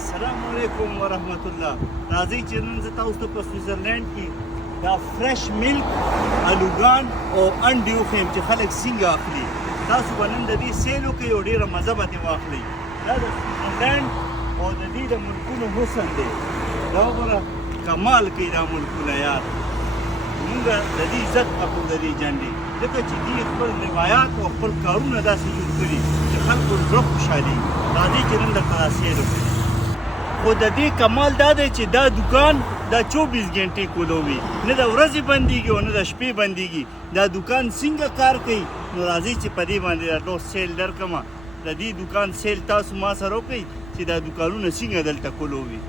السلام علیکم ورحمت الله. راځئ چې نن زه تاسو ته په سویزرلینډ کې دا فرش ملک الوګان او انډې وښیم چې خلک څنګه اخلي. تاسو به نن د دې سیل وکړئ او ډېره مزه به ترې واخلئ. دا د سویزرلینډ او د دې د ملکونو حسن دی. دا وګوره کمال کوي دا ملکونه یار. موږ د دې عزت اخلو د دې جنډې، ځکه چې دوی خپل روایات او خپل کارونه داسې جوړ کړي چې خلکو زړه خوشحالي. راځئ چې نن درته دا سیل وکړو. خو د دې کمال دا دی چې دا دکان دا 24 غنټې کولو وي، نه د ورځې بندېږي او نه د شپې بندېږي. دا دکان څنګه کار کوي؟ نو راځئ چې په دې باندې درته سیل درکړمه. د دې دکان سیل تاسو ما سره وکړئ چې دا دکانونه څنګه دلته کولو وي.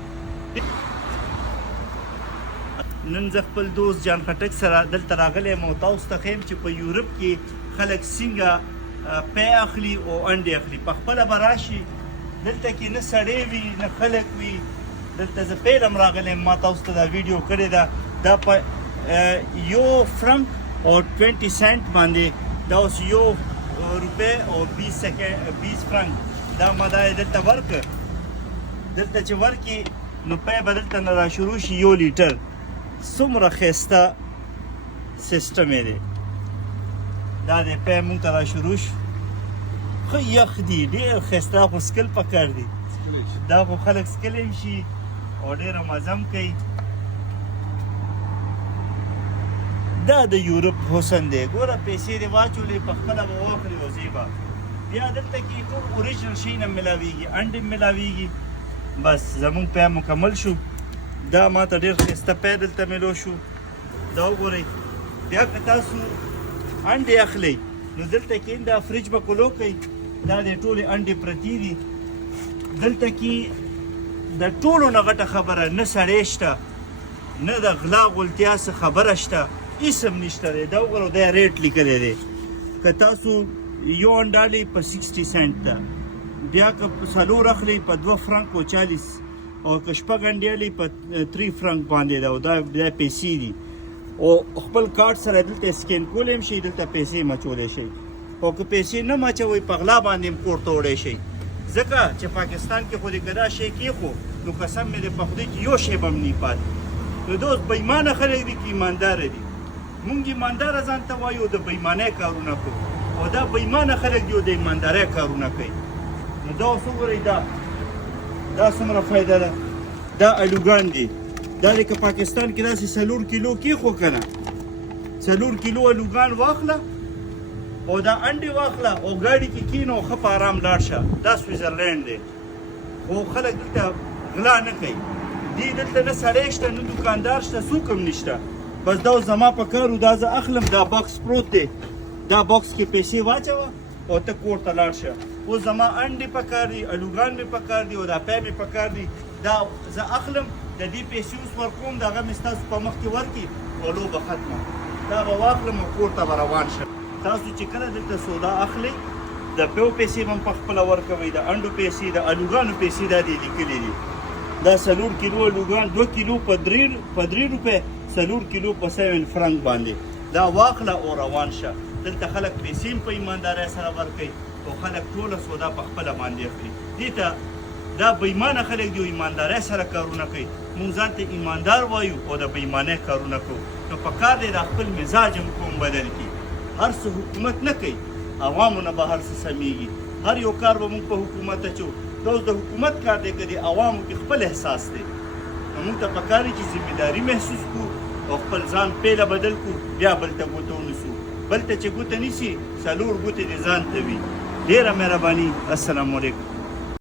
نن زه خپل دوست جان خټک سره دلته راغلی یم او تاسو ته ښیم چې په یورپ کې خلک څنګه پی اخلي او انډې اخلي. په خپله به راشي دلته کې نه سړی وي نه خلک وي. دلته زه پیل هم راغلی یم، ما تاسو ته دا ویډیو کړې ده. دا په یو فرنک او 20 سنټ باندې دا اوس 1 روپۍ او 20 فرنک دا ما دا دلته ورکړ. دلته چې ورکړي نو پی به دلته نه راشروع شي 1 لیټر. څومره ښایسته سیسټم یې دی. دا دی پی مونږ ته راشروع شو. ښه یخ دي، ډېر ښایسته. خو سکل پکار دي، دا خو خلک سکلی شي او ډېره مزه هم کوي. دا د یورپ حسن دی. ګوره پیسې دې واچولې په خپله به واخلې او ځې به. بیا دلته کې ټول اوریجنل شی نه ملاویږي، انډې هم ملاویږي. بس زمونږ پی مکمل شو. دا ما ته ډېر ښایسته پی دلته میلو شو. دا وګورئ. بیا که تاسو انډې اخلئ نو دلته کې دا فریج به کولو کوي. دا د ټولې انډې پرتې دي. دلته کې د ټولو نه غټه خبره نه سړی شته، نه د غلا غلطیا څه خبره شته، هېڅ هم نشته دی. دا وګورئ دا ریټ لیکلی دی. که تاسو یو انډالۍ په 60 سنټ ده، بیا که 4 اخلئ په 2 فرنک او 40، او که 6 انډالۍ په 3 فرنک باندې ده. او دا پیسې دي. او خپل کارت سره دلته سکین کولی هم شئ، دلته پیسې مچولی شئ. او که پیسې نه مچوئ په غلا باندې هم کور ته وړی شئ. ځکه چې پاکستان کې خو دې که دا شی کېښو نو قسم مې دی په خدای چې یو شی به هم نه پاتې. نو دا اوس بېایمانه خلک دي که ایمانداره دي؟ مونږ ایمانداره ځان ته وایو، د بېایمانۍ کارونه کوو. او دا بېایمانه خلک دي او د ایماندارۍ کارونه کوي. نو دا اوس وګورئ دا څومره فایده ده. دا الوګان دي. دا لکه پاکستان کې داسې 4 کیلو کېښو که نه، 4 کیلو الوګان واخله او دا انډې واخله او ګاډي کې کښېنه او ښه په ارام لاړ شه. دا سویزرلینډ دی. خو خلک دلته غلا نه کوي. دلته نه سړی شته نه دوکاندار شته، څوک هم نشته. بس دا اوس زما په کار و، دا زه اخلم. دا باکس پروت دی. دا باکس کې پیسې واچوه او ته کور ته لاړ شه. اوس زما انډې پکار دي، الوګان مې پکار دي او دا پی مې پکار دي. دا زه اخلم، د دې پیسې اوس ورکوم، د هغه مې ستاسو په مخ کې ورکړي او لوبه ختمه. دا به واخلم او کور ته به روان شم. تاسو چې کله دلته سودا اخلئ د پیو پیسې به هم په خپله ورکوئ، د انډو پیسې، د الوګانو پیسې دا دې لیکلي دي. دا 4 کیلو الوګان 2 کیلو په 3 روپۍ، 4 کیلو په 7 فرنک باندې. دا واخله او روان شه. دلته خلک پیسې هم په ایماندارۍ سره ورکوي او خلک ټوله سودا په خپله باندې اخلي. دې ته دا بېایمانه خلک دي او ایماندارۍ سره کارونه کوي. مونږ ځان ته ایماندار وایو او د بېایمانۍ کارونه کوو. نو پکار دی دا خپل مزاج هم کوم بدل کړي. هر څه حکومت نه کوي، عوامو نه به هر څه سمیږي. هر یو کار به مونږ په حکومت اچو. دا اوس د حکومت کار دی که د عوامو کې خپل احساس دی. نو مونږ ته پکار دی چې ذمهداري محسوس کړو او خپل ځان پیله بدل کړو، بیا بل ته ګوته ونیسو. بل ته چې ګوته نیسي 4 ګوتې دې ځان ته وي. ډېره مهرباني. السلام علیکم.